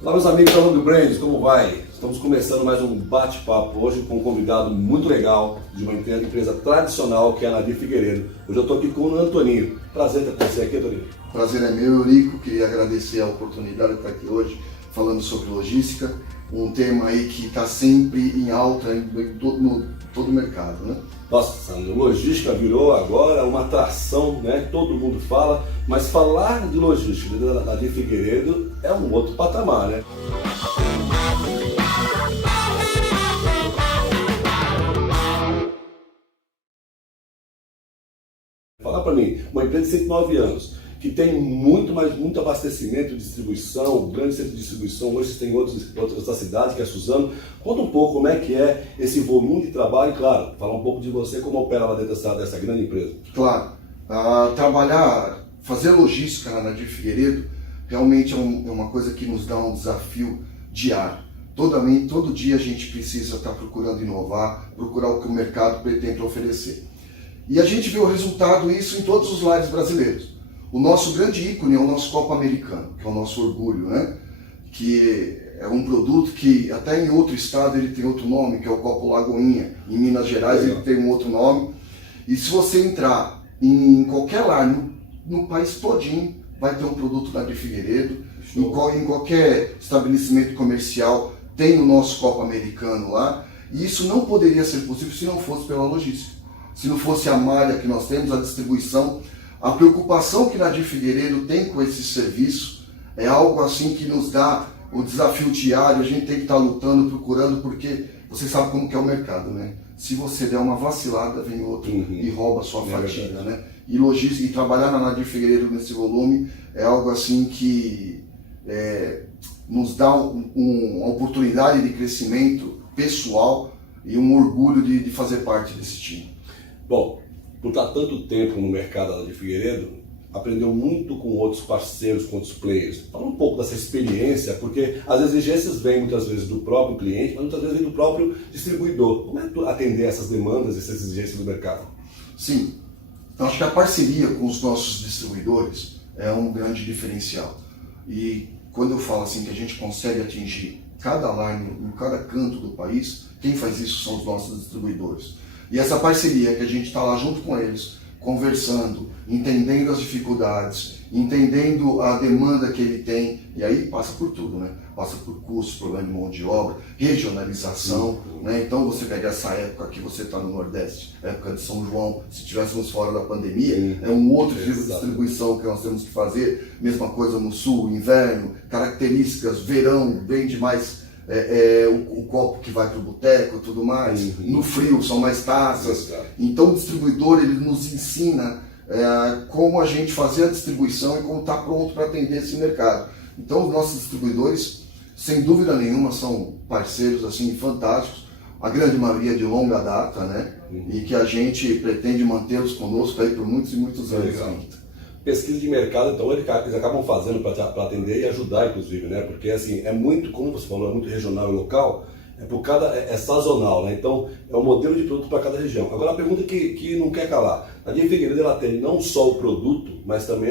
Olá, meus amigos da Long Brands, como vai? Estamos começando mais um bate-papo hoje com um convidado muito legal de uma empresa tradicional que é a Nadir Figueiredo. Hoje eu estou aqui com o Antoninho. Prazer ter você aqui, Antoninho. Prazer é meu, Eurico. Queria agradecer a oportunidade de estar aqui hoje falando sobre logística, um tema aí que está sempre em alta em todo o mercado, né? Nossa, logística virou agora uma atração, né? Todo mundo fala, mas falar de logística da Nadir Figueiredo é um outro patamar, né? Falar para mim, uma empresa de 109 anos, que tem muito abastecimento, distribuição, grande centro de distribuição, hoje tem outros da cidade, que é a Suzano. Conta um pouco como é que é esse volume de trabalho e, claro, falar um pouco de você, como opera lá dentro dessa grande empresa. Claro, fazer logística na Nadir Figueiredo realmente é uma coisa que nos dá um desafio diário. Todo dia a gente precisa estar procurando inovar, procurar o que o mercado pretende oferecer. E a gente vê o resultado disso em todos os lares brasileiros. O nosso grande ícone é o nosso copo americano, que é o nosso orgulho, né? Que é um produto que até em outro estado ele tem outro nome, que é o copo Lagoinha. Em Minas Gerais ele tem um outro nome. E se você entrar em qualquer lar, no país todinho, vai ter um produto da Nadir Figueiredo. Em qualquer estabelecimento comercial tem o nosso copo americano lá. E isso não poderia ser possível se não fosse pela logística. Se não fosse a malha que nós temos, a distribuição. A preocupação que a Nadir Figueiredo tem com esse serviço é algo assim que nos dá o desafio diário. A gente tem que estar lutando, procurando, porque você sabe como que é o mercado, né? Se você der uma vacilada, vem outro e rouba a sua fatia, né? E logística, e trabalhar na Nadir Figueiredo nesse volume é algo assim que nos dá uma oportunidade de crescimento pessoal e um orgulho de fazer parte desse time. Bom, por estar tanto tempo no mercado da Nadir Figueiredo, aprendeu muito com outros parceiros, com outros players. Fala um pouco dessa experiência, porque as exigências vêm muitas vezes do próprio cliente, mas muitas vezes vêm do próprio distribuidor. Como é que atender essas demandas, essas exigências do mercado? Sim, então acho que a parceria com os nossos distribuidores é um grande diferencial. E quando eu falo assim que a gente consegue atingir cada line, em cada canto do país, quem faz isso são os nossos distribuidores. E essa parceria que a gente está lá junto com eles, conversando, entendendo as dificuldades, entendendo a demanda que ele tem, e aí passa por tudo, né? Passa por custos, problema de mão de obra, regionalização, né? Então você pega essa época que você está no Nordeste, época de São João, se estivéssemos fora da pandemia, é um outro tipo de distribuição que nós temos que fazer, mesma coisa no Sul, inverno, características, verão, vende mais o copo que vai para o boteco e tudo mais, no frio são mais taças. Então o distribuidor ele nos ensina como a gente fazer a distribuição e como estar pronto para atender esse mercado. Então os nossos distribuidores, sem dúvida nenhuma, são parceiros assim fantásticos, a grande maioria de longa data, né? E que a gente pretende mantê-los conosco aí por muitos e muitos anos ainda. Pesquisa de mercado, então, eles acabam fazendo para atender e ajudar, inclusive, né? Porque, assim, é muito, como você falou, é muito regional e local, é sazonal, né? Então, é um modelo de produto para cada região. Agora, a pergunta que não quer calar. A Nadir Figueiredo, ela tem não só o produto, mas também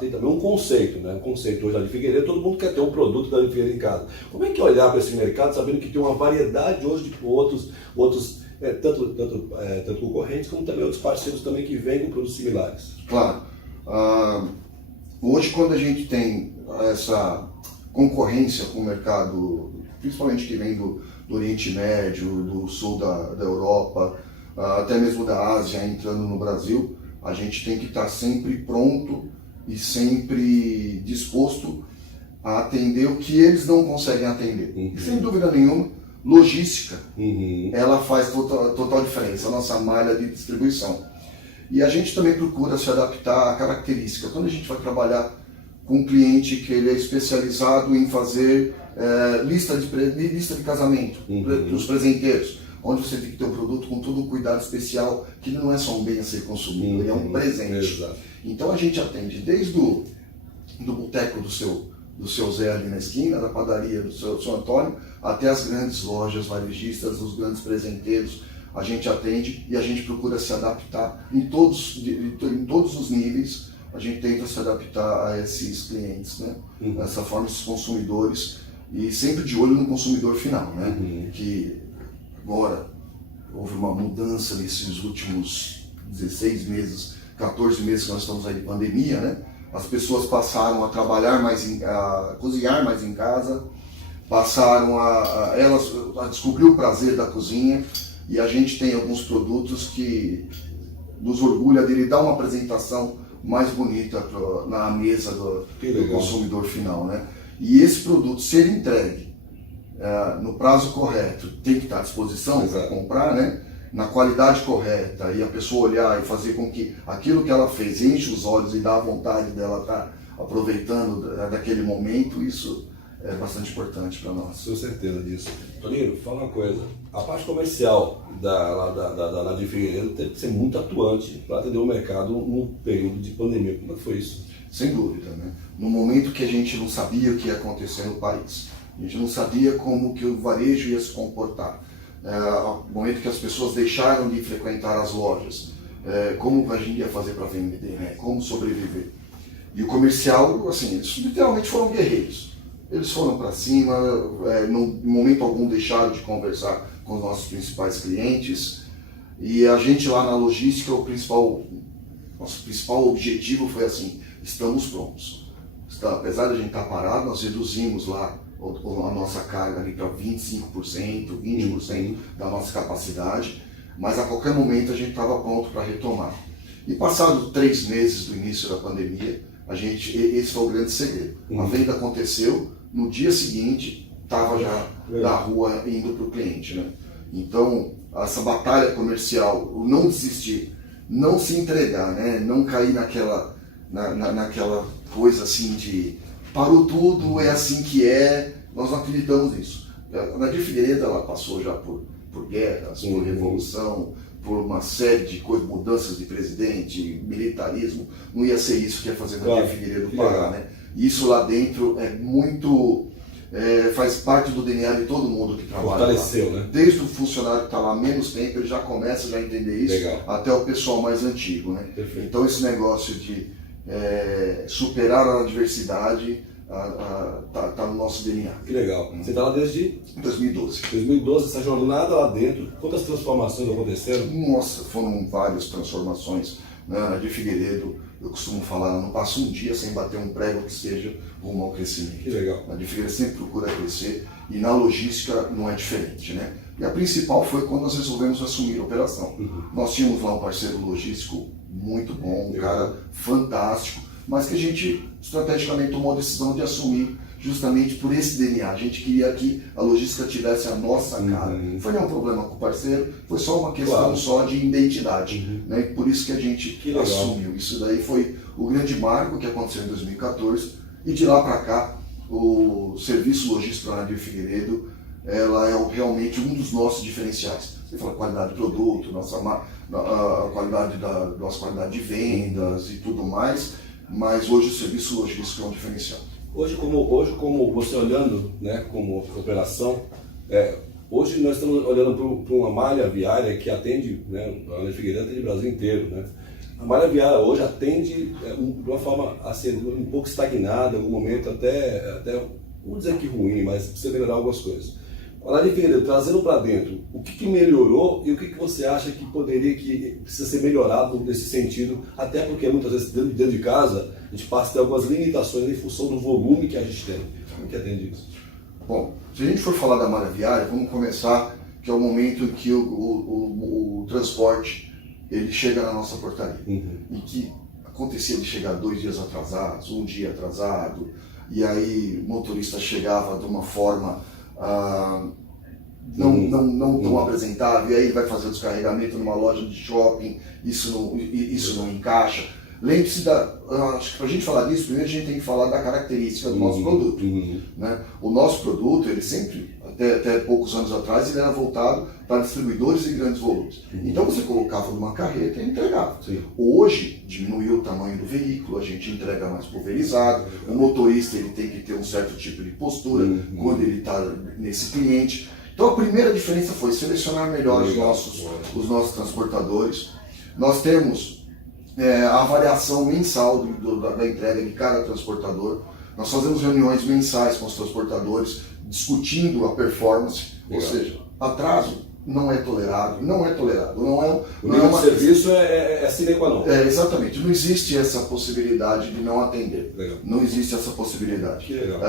tem também um conceito, né? Um conceito hoje da Nadir Figueiredo, todo mundo quer ter um produto da Nadir Figueiredo em casa. Como é que é olhar para esse mercado, sabendo que tem uma variedade hoje de outros tanto concorrentes, como também outros parceiros também que vêm com produtos similares? Claro. Hoje, quando a gente tem essa concorrência com o mercado, principalmente que vem do Oriente Médio, do sul da Europa, até mesmo da Ásia entrando no Brasil, a gente tem que estar sempre pronto e sempre disposto a atender o que eles não conseguem atender. E sem dúvida nenhuma, logística, ela faz total diferença, a nossa malha de distribuição. E a gente também procura se adaptar à característica. Quando a gente vai trabalhar com um cliente que ele é especializado em fazer lista de casamento para os presenteiros, onde você tem que ter um produto com todo um cuidado especial, que não é só um bem a ser consumido, ele é um presente. Então a gente atende desde do boteco do seu Zé ali na esquina, da padaria do seu Antônio, até as grandes lojas varejistas, os grandes presenteiros. A gente atende e a gente procura se adaptar em todos os níveis. A gente tenta se adaptar a esses clientes, né? Dessa forma, esses consumidores e sempre de olho no consumidor final, né? Que agora houve uma mudança nesses últimos 16 meses, 14 meses que nós estamos aí de pandemia, né? As pessoas passaram a trabalhar mais, a cozinhar mais em casa, passaram a descobrir o prazer da cozinha, e a gente tem alguns produtos que nos orgulha dele dar uma apresentação mais bonita na mesa do consumidor final, né? E esse produto ser entregue no prazo correto, tem que estar à disposição para comprar, né? Na qualidade correta, e a pessoa olhar e fazer com que aquilo que ela fez enche os olhos e dá a vontade dela estar aproveitando daquele momento, isso é bastante importante para nós. Tenho certeza disso. Tonino, fala uma coisa, a parte comercial da Nadir Figueiredo teve que ser muito atuante para atender o mercado no período de pandemia. Como é que foi isso? Sem dúvida, né? No momento que a gente não sabia o que ia acontecer no país, a gente não sabia como que o varejo ia se comportar, no momento que as pessoas deixaram de frequentar as lojas, como a gente ia fazer para vender, né? Como sobreviver. E o comercial, assim, eles literalmente foram guerreiros. Eles foram para cima, em momento algum deixaram de conversar com os nossos principais clientes, e a gente lá na logística, nosso principal objetivo foi assim: estamos prontos. Apesar de a gente estar parado, nós reduzimos lá a nossa carga ali para 25%, 20% da nossa capacidade, mas a qualquer momento a gente estava pronto para retomar. E passado 3 meses do início da pandemia, esse foi o grande segredo. A venda aconteceu, no dia seguinte estava já da rua indo para o cliente, né? Então, essa batalha comercial, o não desistir, não se entregar, né? Não cair naquela coisa assim de parou tudo, é assim que é, nós não acreditamos nisso. A Nadir Figueiredo, ela passou já por guerras, por revolução, por uma série de coisas, mudanças de presidente, militarismo. Não ia ser isso que ia fazer a Nadir Figueiredo parar, né? Isso lá dentro é muito... faz parte do DNA de todo mundo que trabalha lá. Né? Desde o funcionário que está lá há menos tempo, ele já começa a entender isso, até o pessoal mais antigo, né? Então esse negócio de superar a adversidade tá no nosso DNA. Que legal. Você está lá desde 2012. 2012, essa jornada lá dentro, quantas transformações aconteceram? Nossa, foram várias transformações. Na Nadir Figueiredo, eu costumo falar, não passa um dia sem bater um prego que seja rumo ao crescimento. Que legal. A Nadir Figueiredo sempre procura crescer, e na logística não é diferente, né? E a principal foi quando nós resolvemos assumir a operação. Nós tínhamos lá um parceiro logístico muito bom, um cara fantástico, mas que a gente estrategicamente tomou a decisão de assumir justamente por esse DNA. A gente queria que a logística tivesse a nossa cara. Não foi nenhum problema com o parceiro, foi só uma questão só de identidade. Né? E por isso que a gente assumiu. Isso daí foi o grande marco que aconteceu em 2014, e de lá para cá, o serviço logístico da Nadir Figueiredo, ela é realmente um dos nossos diferenciais. Você fala qualidade de produto, a qualidade nossa qualidade de vendas e tudo mais, mas hoje o serviço logístico é um diferencial. Hoje como você olhando, né, como operação, hoje nós estamos olhando para uma malha viária que atende, né, a Nadir Figueiredo atende o Brasil inteiro, né? A malha viária hoje atende de uma forma assim, um pouco estagnada, em algum momento até vamos dizer que ruim, mas precisa melhorar algumas coisas. A Nadir Figueiredo, trazendo para dentro, o que melhorou e o que você acha que precisa ser melhorado nesse sentido, até porque muitas vezes dentro de casa a gente passa a ter algumas limitações em função do volume que a gente tem. Como que atende isso? Bom, se a gente for falar da malha viária, vamos começar, que é o momento em que o transporte ele chega na nossa portaria. E que acontecia de chegar 2 dias atrasados, 1 dia atrasado, e aí o motorista chegava de uma forma não tão apresentável, e aí ele vai fazer o descarregamento numa loja de shopping, isso não encaixa. Lembre-se acho que para a gente falar disso, primeiro a gente tem que falar da característica do nosso produto. Né? O nosso produto, ele sempre, até poucos anos atrás, ele era voltado para distribuidores em grandes volumes. Então você colocava numa carreta e entregava. Hoje, diminuiu o tamanho do veículo, a gente entrega mais pulverizado, o motorista ele tem que ter um certo tipo de postura quando ele está nesse cliente. Então a primeira diferença foi selecionar melhor os nossos transportadores. Nós temos a variação mensal da entrega de cada transportador. Nós fazemos reuniões mensais com os transportadores, discutindo a performance, ou seja, atraso não é tolerado, não é tolerado. O nível de serviço é sine qua non. Exatamente, não existe essa possibilidade de não atender. Legal. Não existe essa possibilidade. Que legal.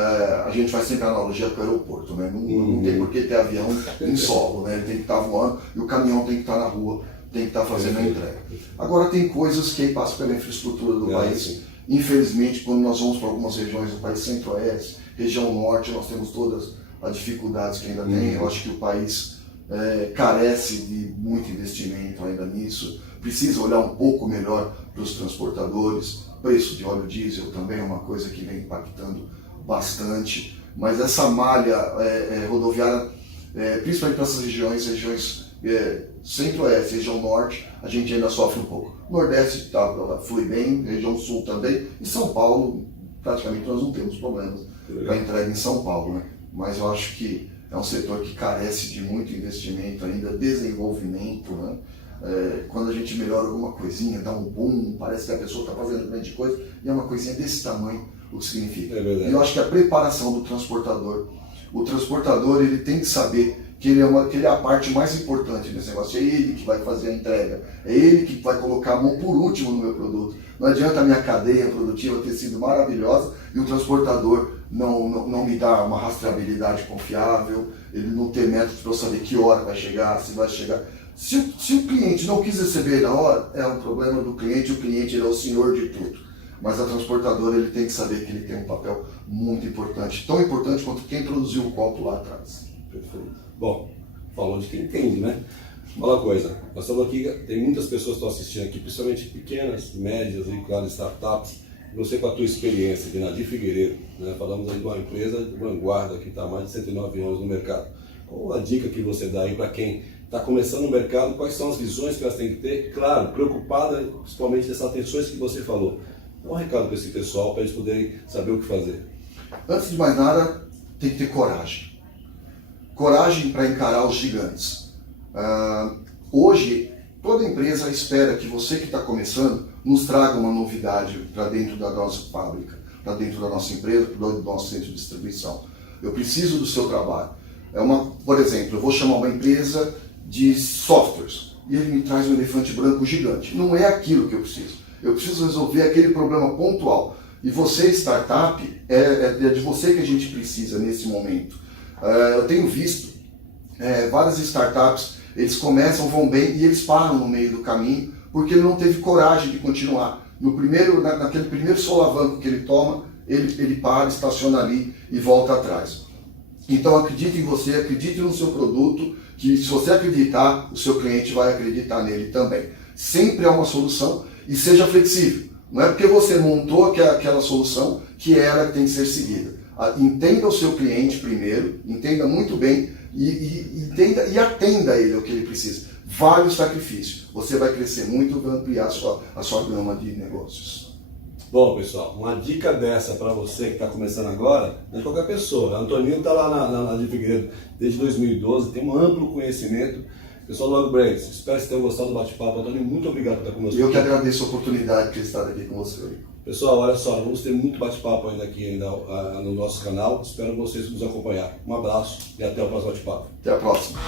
A gente faz sempre a analogia com o aeroporto, né? Não tem por que ter avião em solo, né? Ele tem que estar voando e o caminhão tem que estar na rua, tem que estar fazendo a entrega. Agora tem coisas que passam pela infraestrutura do país. Sim. Infelizmente, quando nós vamos para algumas regiões do país, centro-oeste, região norte, nós temos todas as dificuldades que ainda tem. Eu acho que o país carece de muito investimento ainda nisso. Precisa olhar um pouco melhor para os transportadores. Preço de óleo diesel também é uma coisa que vem impactando bastante. Mas essa malha rodoviária, principalmente para essas regiões centro-oeste, região norte, a gente ainda sofre um pouco. Nordeste flui bem, região sul também. E São Paulo, praticamente nós não temos problemas para entrega em São Paulo, né? Mas eu acho que é um setor que carece de muito investimento ainda, desenvolvimento, né? Quando a gente melhora alguma coisinha, dá um boom, parece que a pessoa está fazendo grande coisa, e é uma coisinha desse tamanho, o que significa. E eu acho que a preparação do transportador, o transportador ele tem que saber que ele é a parte mais importante desse negócio, é ele que vai fazer a entrega, é ele que vai colocar a mão por último no meu produto. Não adianta a minha cadeia produtiva ter sido maravilhosa e o transportador não me dar uma rastreabilidade confiável, ele não ter métodos para eu saber que hora vai chegar, se vai chegar. Se o cliente não quis receber na hora, é um problema do cliente, o cliente ele é o senhor de tudo. Mas a transportadora ele tem que saber que ele tem um papel muito importante, tão importante quanto quem produziu o copo lá atrás. Perfeito. Bom, falou de quem entende, né? Fala uma coisa, nós estamos aqui, tem muitas pessoas que estão assistindo aqui, principalmente pequenas, médias e, claro, startups. Você, com a tua experiência de Nadir Figueiredo, né? Falamos aí de uma empresa de vanguarda que está há mais de 109 anos no mercado. Qual a dica que você dá aí para quem está começando no mercado? Quais são as visões que elas têm que ter? Claro, preocupada principalmente dessas atenções que você falou. Dá um recado para esse pessoal, para eles poderem saber o que fazer. Antes de mais nada, tem que ter coragem. Coragem para encarar os gigantes. Hoje, toda empresa espera que você que está começando nos traga uma novidade para dentro da nossa fábrica, para dentro da nossa empresa, para dentro do nosso centro de distribuição. Eu preciso do seu trabalho. Por exemplo, eu vou chamar uma empresa de softwares e ele me traz um elefante branco gigante. Não é aquilo que eu preciso. Eu preciso resolver aquele problema pontual. E você, startup, é de você que a gente precisa nesse momento. Eu tenho visto várias startups, eles começam, vão bem e eles param no meio do caminho porque ele não teve coragem de continuar. Naquele primeiro solavanco que ele toma, ele para, estaciona ali e volta atrás. Então acredite em você, acredite no seu produto, que se você acreditar, o seu cliente vai acreditar nele também. Sempre há uma solução e seja flexível. Não é porque você montou aquela solução que ela tem que ser seguida. Entenda o seu cliente primeiro, entenda muito bem e atenda ele ao que ele precisa. Vale o sacrifício. Você vai crescer muito e vai ampliar a sua gama de negócios. Bom, pessoal, uma dica dessa para você que está começando agora, não é qualquer pessoa. A Antoninho está lá na Nadir Figueiredo desde 2012, tem um amplo conhecimento. Pessoal do AgroBrands, espero que vocês tenham gostado do bate-papo. Antoninho, muito obrigado por estar conosco. Eu que agradeço a oportunidade de estar aqui com você. Pessoal, olha só, vamos ter muito bate-papo ainda no nosso canal. Espero vocês nos acompanhar. Um abraço e até o próximo bate-papo. Até a próxima.